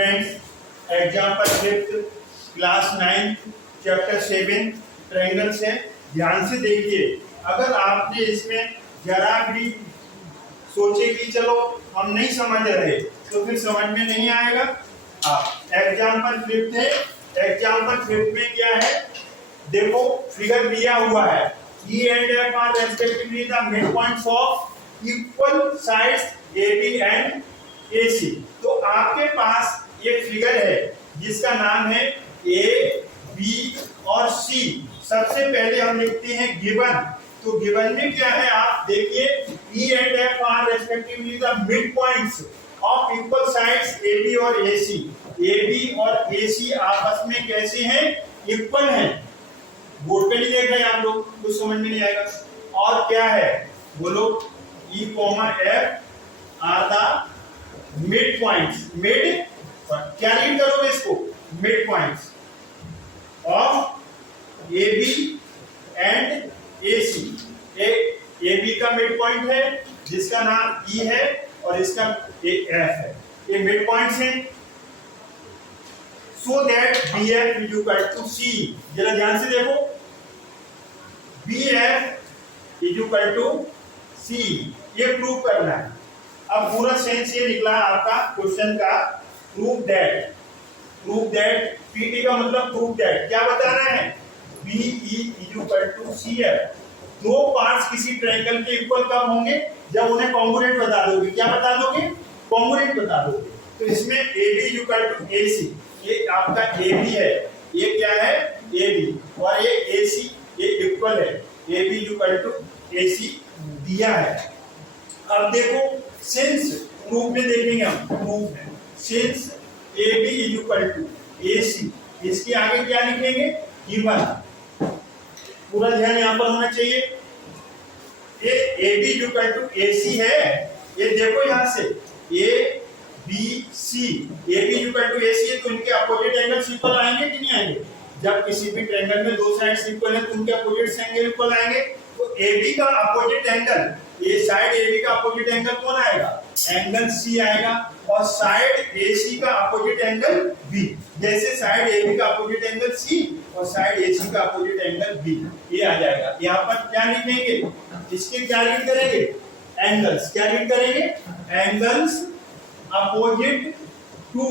Students, example 5th class 9 chapter 7 triangles है। ध्यान से देखिए, अगर आपने इसमें जरा भी सोचे कि चलो हम नहीं समझ रहे तो फिर समझ में नहीं आएगा। एग्जाम्पल 5th है। एग्जाम्पल 5th में क्या है, देखो फिगर दिया हुआ है, E and F are respectively the midpoints of equal sides AB and AC। तो आपके पास एक फिगर है जिसका नाम है A, B और C। सबसे पहले हम लिखते हैं गिवन। तो गिवन में क्या है आप देखिए, E and F are respectively the midpoints of equal sides AB और AC। AB और AC आपस में कैसे हैं? इक्वल हैं। बोर्ड पे नहीं देख रहे आप लोग, कुछ समझ में नहीं आएगा। और क्या है बोलो, E, F are the mid points. Mid क्या रीड करोगे इसको? Mid points of A B and A C. एक ए बी का मिड पॉइंट है जिसका नाम E है और इसका एक F है, ये मिड पॉइंट्स हैं। So that BF is equal to C। जरा ध्यान से देखो, BF is equal to C, ये प्रूव करना है। अब पूरा सेंस ये निकला आपका क्वेश्चन का, prove that. Prove that, PT का मतलब प्रूव दैट। क्या बता रहे हैं? BE is equal to CF। दो पार्ट्स किसी ट्रायंगल के इक्वल कब होंगे? जब उन्हें कॉन्ग्रुएंट बता दोगे। क्या बता दोगे? कॉन्ग्रुएंट बता दोगे। तो इसमें AB is equal to AC, ये आपका AB है, ये क्या है? AB, और ये AC, ये इक्वल है। AB is equal to AC दिया है। अब देखो सिंस, प्रूफ में देखेंगे हम, प्रूफ में since AB is equal to AC, इसके आगे क्या लिखेंगे? गिवन। पूरा ध्यान यहाँ पर होना चाहिए। ये AB is equal to AC है, ये देखो यहाँ से ABC, AB is equal to AC है, तो इनके अपोजिट एंगल इक्वल आएंगे कि नहीं आएंगे? जब किसी भी ट्रायंगल में दो साइड्स इक्वल है तो उनके अपोजिट एंगल इक्वल आएंगे। तो AB का अपोजिट एंगल, ये साइड AB का अपोजिट एंगल कौन आएगा? एंगल C आएगा। और साइड AC का अपोजिट एंगल B, जैसे साइड AB का अपोजिट एंगल C और साइड AC का अपोजिट एंगल B, ये आ जाएगा। यहाँ पर क्या लिखेंगे? इसके क्या रीड करेंगे? एंगल्स। क्या रीड करेंगे? Angles opposite to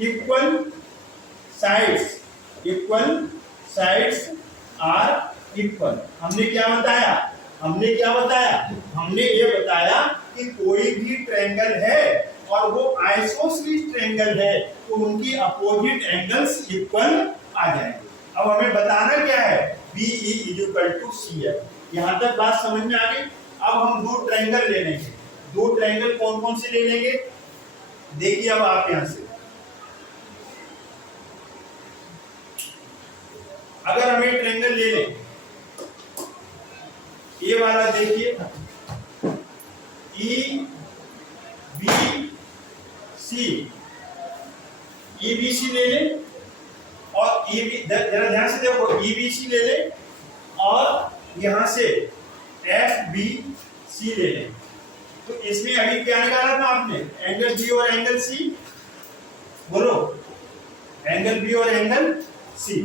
equal sides, equal sides are equal. हमने क्या बताया? हमने क्या बताया? हमने ये बताया कि कोई भी ट्रायंगल है और वो आइसोसेलेस ट्रायंगल है तो उनकी अपोजिट एंगल्स इक्वल आ जाएंगे। अब हमें बताना क्या है? BE is equal to CF। यहाँ तक बात समझ में आ गई। अब हम दो ट्रायंगल ले लेंगे। दो ट्रायंगल कौन कौन से ले लेंगे? देखिए अब आप यहां से, अगर हम एक ट्रायंगल ले लें, ये वाला देखिए EBC ले लें और जरा ध्यान से देखो, EBC ले लें और यहां से FBC ले लें। तो इसमें अभी क्या निकाला था आपने? एंगल B और एंगल C। बोलो, एंगल B और एंगल C।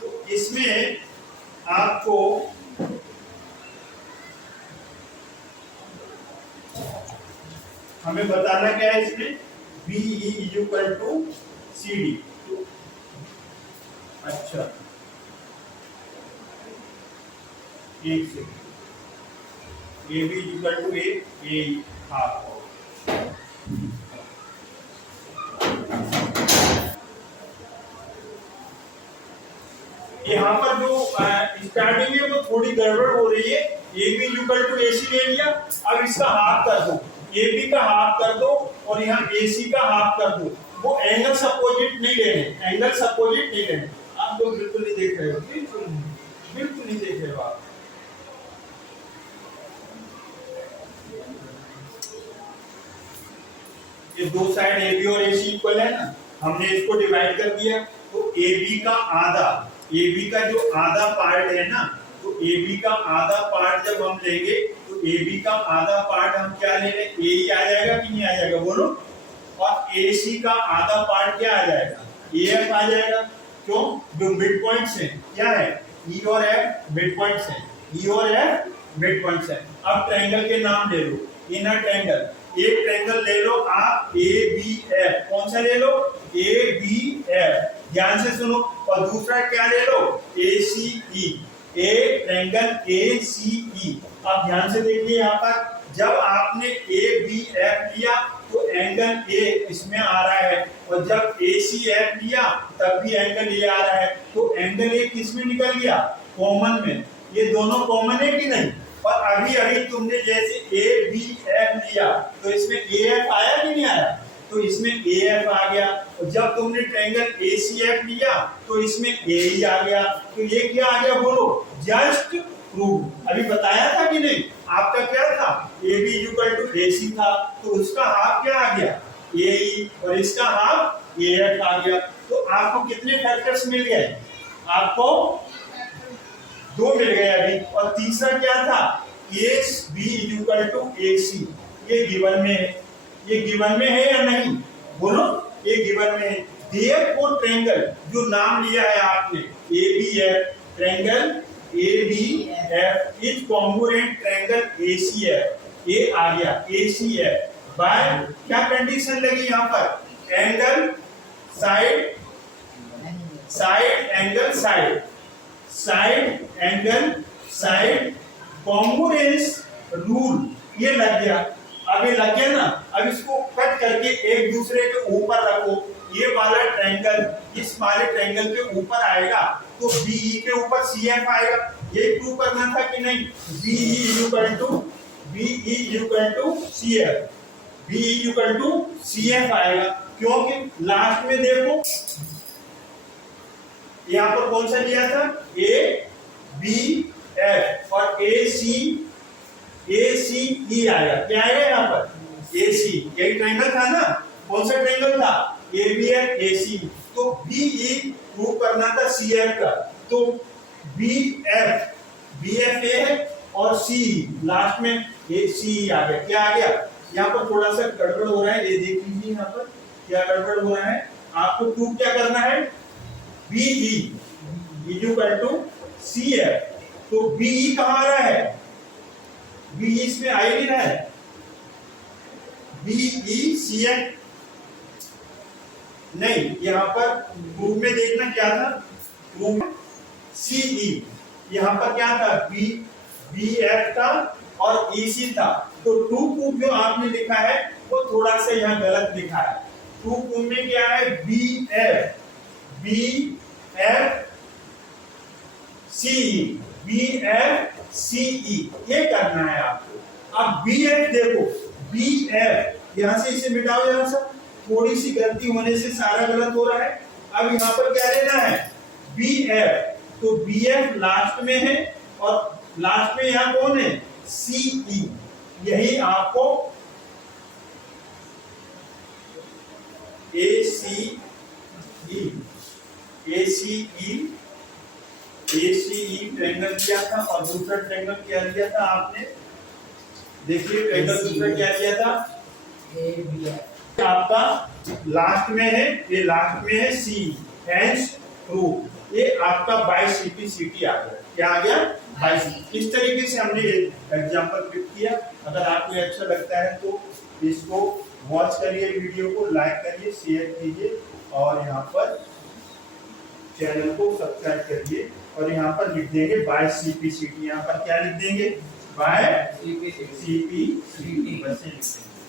तो इसमें आपको हमें बताना क्या है? इसमें BE is equal to CD। तो अच्छा, एक से AB is equal to A half. यहाँ पर जो स्टार्टिंग में वो थोड़ी गड़बड़ हो रही है। AB is equal to AC ले लिया, अब इसका हाफ कर दो, AB का हाफ कर दो और यहाँ AC का हाफ कर दो। वो एंगल अपोजिट नहीं लेने, एंगल अपोजिट नहीं लेने। आप लोग बिल्कुल नहीं देख रहे हो, बिल्कुल नहीं देख रहे हो आप। ये दो साइड AB और AC इक्वल है ना, हमने इसको डिवाइड कर दिया। तो AB का आधा, AB का जो आधा पार्ट है ना, तो AB का आधा पार्ट जब हम लेंगे तो AB का आधा पार्ट हम क्या ले लें? A ही आ जाएगा कि नहीं आ जाएगा? बोलो, और AC का आधा पार्ट क्या आ जाएगा, AF आ जाएगा। क्यों? जो मिड पॉइंट्स हैं क्या है, E और F मिड पॉइंट्स हैं, E और F मिड पॉइंट्स हैं। अब ट्रायंगल के नाम ले लो, इनर ट्रायंगल, एक ट्रायंगल ले लो आप ABF, कौन सा ले लो, ABF, ध्यान से सुनो, और दूसरा क्या ले लो, ACE, एक ट्रायंगल ACE। अब ध्यान से देखिए यहाँ पर, जब आपने ABF लिया तो एंगल A इसमें आ रहा है, और जब ACF लिया तब भी एंगल A आ रहा है, तो एंगल A किस में निकल गया, कॉमन में। ये दोनों कॉमन है कि नहीं? और अभी अभी तुमने जैसे ABF लिया तो इसमें AF आया कि नहीं आया, तो इसमें AF आ गया, और जब तुमने ट्रायंगल ACF लिया तो इसमें AE आ गया। तो ये क्या आ गया, बोलो, जस्ट प्रूव। अभी बताया था कि नहीं, आपका क्या था, AB = AC था, तो उसका हाफ क्या आ गया, AE, और इसका हाफ AF आ गया। तो आपको कितने फैक्टर्स मिल गए, आपको 2 मिल गए अभी। और तीसरा क्या था, AB = AC, ये गिवन में है, ये गिवन में है या नहीं, बोलो, ये गिवन में है। देयरफॉर ट्रायंगल, जो नाम लिया है आपने ABF, triangle ABF is congruent triangle ACF, ये आ गया ACF बाय क्या कंडीशन लगी यहाँ पर, angle side, side angle side, side angle side congruence rule, ये लग गया। अब ये लग गया ना, अब इसको कट करके एक दूसरे के ऊपर रखो, ये वाला ट्रायंगल इस वाले ट्रायंगल के ऊपर आएगा तो BE के ऊपर CF आएगा, ये प्रूव करना था कि नहीं, BE = CF आएगा। क्योंकि लास्ट में देखो यहाँ पर कौन सा लिया था, ABF और ACE आएगा, क्या आएगा यहाँ पर, AC, यही ट्रायंगल था ना, कौन सा ट्रायंगल था, ABF AC, तो BE प्रूव करना था CF का, तो BF A है और CE लास्ट में CE आ गया, क्या आ गया। यहाँ पर थोड़ा सा गड़बड़ हो रहा है, ये देख लीजिए यहाँ पर क्या गड़बड़ हो रहा है, आपको प्रूव क्या करना है, BE = CF, तो BE कहाँ आ रहा है, BE इसमें आ ही नहीं रहा है, BE CF नहीं, यहाँ पर प्रूफ में देखना क्या था, प्रूफ में CE, यहाँ पर क्या था, BF था और EC था, तो ट्रू प्रूफ जो आपने लिखा है वो थोड़ा सा यहाँ गलत लिखा है। ट्रू प्रूफ में क्या है, BF CE, ये करना है आपको। अब BF देखो, BF यहाँ से इसे मिटाओ, यहाँ से थोड़ी सी गलती होने से सारा गलत हो रहा है। अब यहाँ पर क्या लेना है, BF, तो BF लास्ट में है और लास्ट में यहाँ कौन है, CE, यही आपको ACE ट्रायंगल दिया था, और दूसरा ट्रायंगल क्या दिया था आपने, देखिए ट्रायंगल दूसरा क्या दिया था, आपका लास्ट में है, ये लास्ट में है C, हेंस प्रूफ, ये आपका बाय CP आ गया, क्या आ गया, बाय CP। इस तरीके से हमने एग्जांपल पिक किया। अगर आपको अच्छा लगता है तो इसको वॉच करिए, वीडियो को लाइक करिए, शेयर कीजिए, और यहाँ पर चैनल को सब्सक्राइब करिए, और यहाँ पर लिख देंगे बाय CP, यहाँ पर क्या लिख देंगे, बाय CP, बस लिख देंगे।